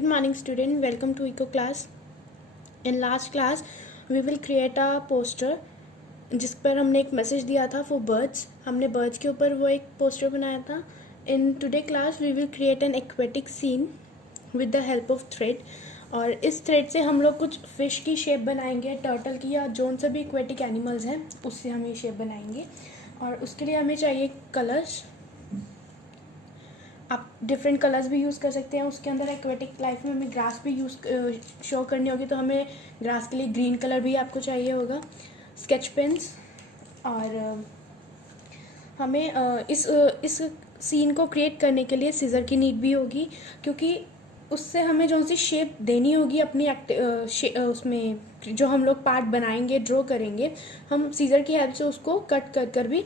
Good morning student, welcome to Eco class. In last class we will create a poster जिस पर हमने एक message दिया था फॉर बर्ड्स. हमने बर्ड्स के ऊपर वो एक पोस्टर बनाया था. In today class we will create an aquatic scene with the help of thread. और इस थ्रेड से हम लोग कुछ फिश की शेप बनाएंगे, टर्टल की या जोन से भी एक्वेटिक एनिमल्स हैं उससे हम ये शेप बनाएंगे. और उसके लिए हमें चाहिए कलर्स. आप डिफरेंट कलर्स भी यूज़ कर सकते हैं. उसके अंदर एक्वेटिक लाइफ में हमें ग्रास भी शो करनी होगी, तो हमें ग्रास के लिए ग्रीन कलर भी आपको चाहिए होगा. Sketch pens. और हमें इस सीन को क्रिएट करने के लिए सीज़र की नीड भी होगी, क्योंकि उससे हमें जो सी शेप देनी होगी अपनी उसमें जो हम लोग पार्ट बनाएंगे, ड्रॉ करेंगे, हम सीज़र की हेल्प से उसको कट कर भी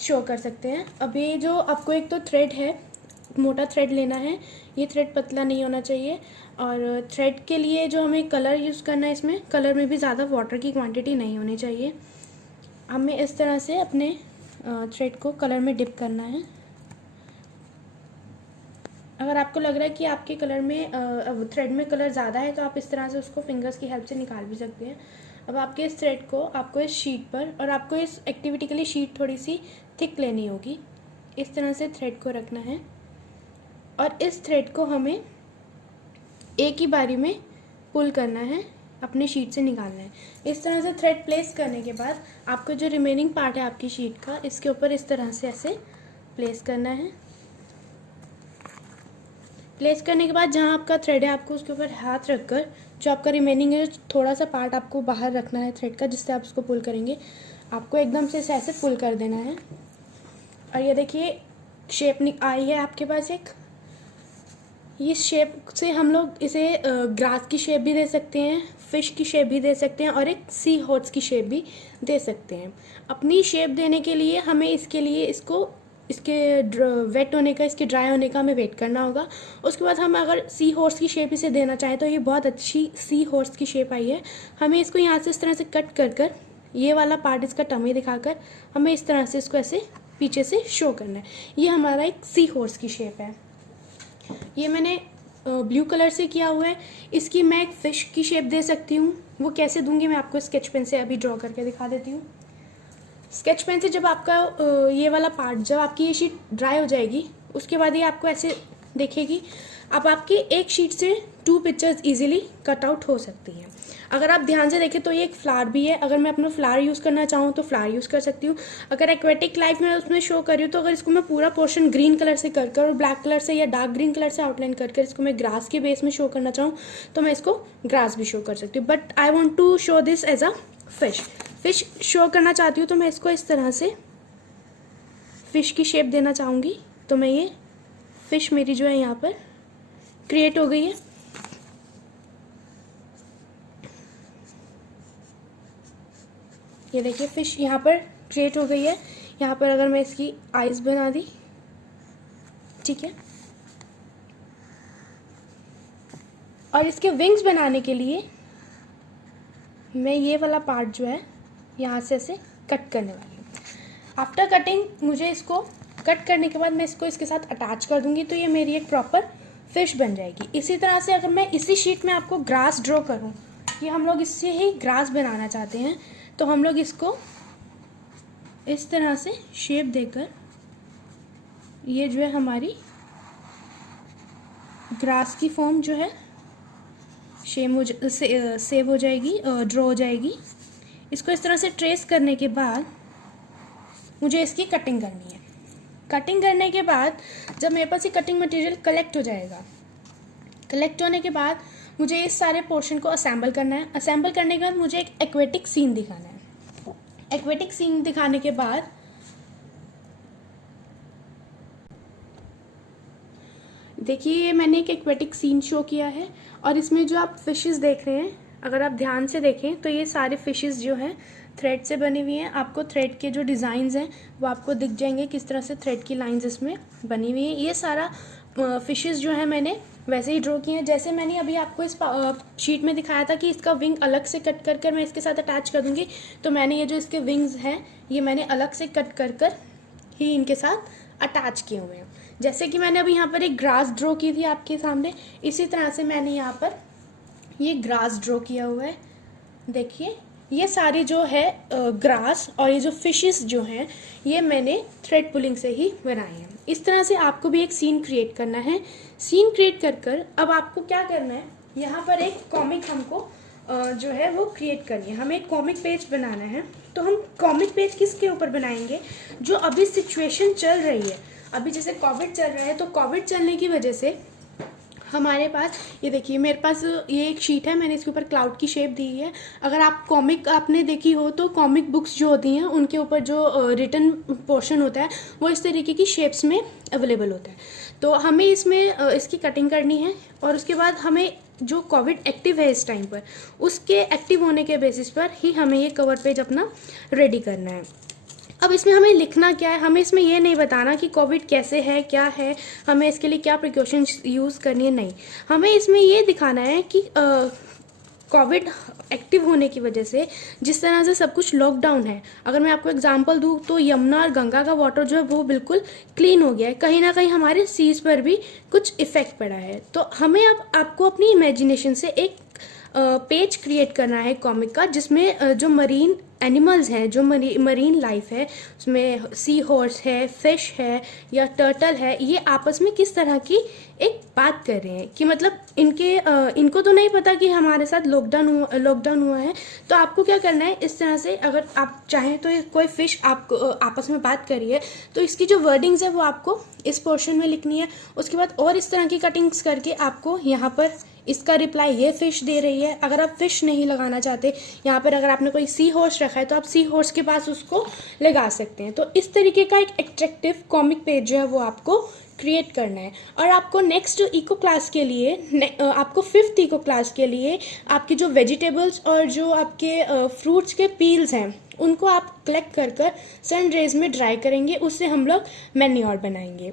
शो कर सकते हैं. अब ये जो आपको एक तो थ्रेड है, मोटा थ्रेड लेना है. ये थ्रेड पतला नहीं होना चाहिए. और थ्रेड के लिए जो हमें कलर यूज़ करना है, इसमें कलर में भी ज़्यादा वाटर की क्वांटिटी नहीं होनी चाहिए. हमें इस तरह से अपने थ्रेड को कलर में डिप करना है. अगर आपको लग रहा है कि आपके कलर में थ्रेड में कलर ज़्यादा है, तो आप इस तरह से उसको फिंगर्स की हेल्प से निकाल भी सकते हैं. अब आपके इस थ्रेड को आपको इस शीट पर, और आपको इस एक्टिविटी के लिए शीट थोड़ी सी थिक लेनी होगी. इस तरह से थ्रेड को रखना है और इस थ्रेड को हमें एक ही बारी में पुल करना है, अपने शीट से निकालना है. इस तरह से थ्रेड प्लेस करने के बाद आपको जो रिमेनिंग पार्ट है आपकी शीट का, इसके ऊपर इस तरह से ऐसे प्लेस करना है. प्लेस करने के बाद जहाँ आपका थ्रेड है, आपको उसके ऊपर हाथ रखकर जो आपका रिमेनिंग है, थोड़ा सा पार्ट आपको बाहर रखना है थ्रेड का, जिससे आप उसको पुल करेंगे. आपको एकदम से ऐसे पुल कर देना है. और ये देखिए शेप आई है आपके पास एक. इस शेप से हम लोग इसे ग्रास की शेप भी दे सकते हैं, फिश की शेप भी दे सकते हैं, और एक सी हॉर्स की शेप भी दे सकते हैं. अपनी शेप देने के लिए हमें इसके वेट होने का, इसके ड्राई होने का हमें वेट करना होगा. उसके बाद हम अगर सी हॉर्स की शेप इसे देना चाहें, तो ये बहुत अच्छी सी हॉर्स की शेप आई है. हमें इसको यहाँ से इस तरह से कट कर ये वाला पार्ट इसका टमी दिखाकर हमें इस तरह से इसको ऐसे पीछे से शो करना है. ये हमारा एक सी हॉर्स की शेप है. ये मैंने ब्लू कलर से किया हुआ है. इसकी मैं एक फ़िश की शेप दे सकती हूँ. वो कैसे दूंगी मैं आपको स्केच पेन से अभी ड्रॉ करके दिखा देती हूँ. स्केच पेन से जब आपका ये वाला पार्ट, जब आपकी ये शीट ड्राई हो जाएगी, उसके बाद ये आपको ऐसे देखेगी. अब आपकी एक शीट से 2 पिक्चर्स इजीली कट आउट हो सकती हैं. अगर आप ध्यान से देखें तो ये एक फ्लावर भी है. अगर मैं अपना फ्लावर यूज़ करना चाहूँ तो फ्लावर यूज़ कर सकती हूँ. अगर एक्वेटिक लाइफ में उसमें शो कर रही हूँ, तो अगर इसको मैं पूरा पोर्शन ग्रीन कलर से कर और ब्लैक कलर से या डार्क ग्रीन कलर से आउटलाइन कर इसको मैं ग्रास के बेस में शो करना चाहूँ, तो मैं इसको ग्रास भी शो कर सकती हूँ. But I want to show this as a fish show करना चाहती हूँ, तो मैं इसको इस तरह से फिश की शेप देना चाहूँगी. तो मैं ये फिश मेरी जो है यहाँ पर क्रिएट हो गई है. ये देखिए फिश यहाँ पर क्रिएट हो गई है. यहाँ पर अगर मैं इसकी आईज बना दी, ठीक है. और इसके विंग्स बनाने के लिए मैं ये वाला पार्ट जो है यहाँ से ऐसे कट करने वाली हूँ. आफ्टर कटिंग मुझे इसको कट करने के बाद मैं इसको इसके साथ अटैच कर दूँगी, तो ये मेरी एक प्रॉपर फिश बन जाएगी. इसी तरह से अगर मैं इसी शीट में आपको ग्रास ड्रॉ करूँ, कि हम लोग इससे ही ग्रास बनाना चाहते हैं, तो हम लोग इसको इस तरह से शेप देकर ये जो है हमारी ग्रास की फॉर्म जो है सेव हो जाएगी, ड्रॉ हो जाएगी. इसको इस तरह से ट्रेस करने के बाद मुझे इसकी कटिंग करनी है. कटिंग करने के बाद जब मेरे पास ये कटिंग मटेरियल कलेक्ट हो जाएगा, कलेक्ट होने के बाद मुझे इस सारे पोर्शन को असेंबल करना है. असेंबल करने के बाद मुझे एक एक्वेटिक सीन दिखाना है. एक्वेटिक सीन दिखाने के बाद देखिए मैंने एक एक्वेटिक सीन शो किया है. और इसमें जो आप फिशेस देख रहे हैं, अगर आप ध्यान से देखें तो ये सारे फिशेस जो हैं थ्रेड से बनी हुई हैं. आपको थ्रेड के जो डिज़ाइंस हैं वो आपको दिख जाएंगे, किस तरह से थ्रेड की लाइंस इसमें बनी हुई हैं. ये सारा फिशेस जो है मैंने वैसे ही ड्रॉ किए हैं, जैसे मैंने अभी आपको इस शीट में दिखाया था कि इसका विंग अलग से कट कर मैं इसके साथ अटैच कर दूँगी. तो मैंने ये जो इसके विंग्स हैं, ये मैंने अलग से कट कर ही इनके साथ अटैच किए हुए हैं. जैसे कि मैंने अभी यहाँ पर एक ग्रास ड्रॉ की थी आपके सामने, इसी तरह से मैंने यहाँ पर ये ग्रास ड्रॉ किया हुआ है। देखिए ये सारी जो है ग्रास और ये जो फिशेस जो हैं ये मैंने थ्रेड पुलिंग से ही बनाए हैं। इस तरह से आपको भी एक सीन क्रिएट करना है। सीन क्रिएट कर अब आपको क्या करना है, यहाँ पर एक कॉमिक हमको जो है वो क्रिएट करनी है। हमें एक कॉमिक पेज बनाना है। तो हम कॉमिक पेज किसके ऊपर बनाएंगे, जो अभी सिचुएशन चल रही है। अभी जैसे कोविड चल रहा है, तो कोविड चलने की वजह से हमारे पास ये देखिए, मेरे पास ये एक शीट है, मैंने इसके ऊपर क्लाउड की शेप दी है। अगर आप कॉमिक आपने देखी हो तो कॉमिक बुक्स जो होती हैं उनके ऊपर जो रिटन पोर्शन होता है वो इस तरीके की शेप्स में अवेलेबल होता है। तो हमें इसमें इसकी कटिंग करनी है और उसके बाद हमें जो कोविड एक्टिव है इस टाइम पर, उसके एक्टिव होने के बेसिस पर ही हमें ये कवर पेज अपना रेडी करना है। अब इसमें हमें लिखना क्या है, हमें इसमें ये नहीं बताना कि कोविड कैसे है, क्या है, हमें इसके लिए क्या प्रिकॉशंस यूज़ करनी है, नहीं। हमें इसमें ये दिखाना है कि कोविड एक्टिव होने की वजह से जिस तरह से सब कुछ लॉकडाउन है। अगर मैं आपको एग्जांपल दूँ तो यमुना और गंगा का वाटर जो है वो बिल्कुल क्लीन हो गया है। कहीं ना कहीं हमारे सीज पर भी कुछ इफ़ेक्ट पड़ा है। तो हमें अब आपको अपनी इमेजिनेशन से एक पेज क्रिएट करना है कॉमिक का, जिसमें जो मरीन एनिमल्स हैं, जो मरीन लाइफ है, उसमें सी हॉर्स है, फिश है या टर्टल है, ये आपस में किस तरह की एक बात कर रहे हैं कि मतलब इनको तो नहीं पता कि हमारे साथ लॉकडाउन हुआ है। तो आपको क्या करना है, इस तरह से अगर आप चाहें तो कोई फिश आपको आपस में बात करिए, तो इसकी जो वर्डिंग्स है वो आपको इस पोर्शन में लिखनी है। उसके बाद और इस तरह की कटिंग्स करके आपको यहाँ पर इसका रिप्लाई ये फ़िश दे रही है। अगर आप फ़िश नहीं लगाना चाहते, यहाँ पर अगर आपने कोई सी हॉर्स रखा है तो आप सी हॉर्स के पास उसको लगा सकते हैं। तो इस तरीके का एक एट्रैक्टिव कॉमिक पेज जो है वो आपको क्रिएट करना है। और आपको नेक्स्ट इको क्लास के लिए आपको 5th इको क्लास के लिए आपके जो वेजिटेबल्स और जो आपके फ्रूट्स के पील्स हैं उनको आप कलेक्ट कर सन रेज में ड्राई करेंगे, उससे हम लोग मैन्योर बनाएंगे।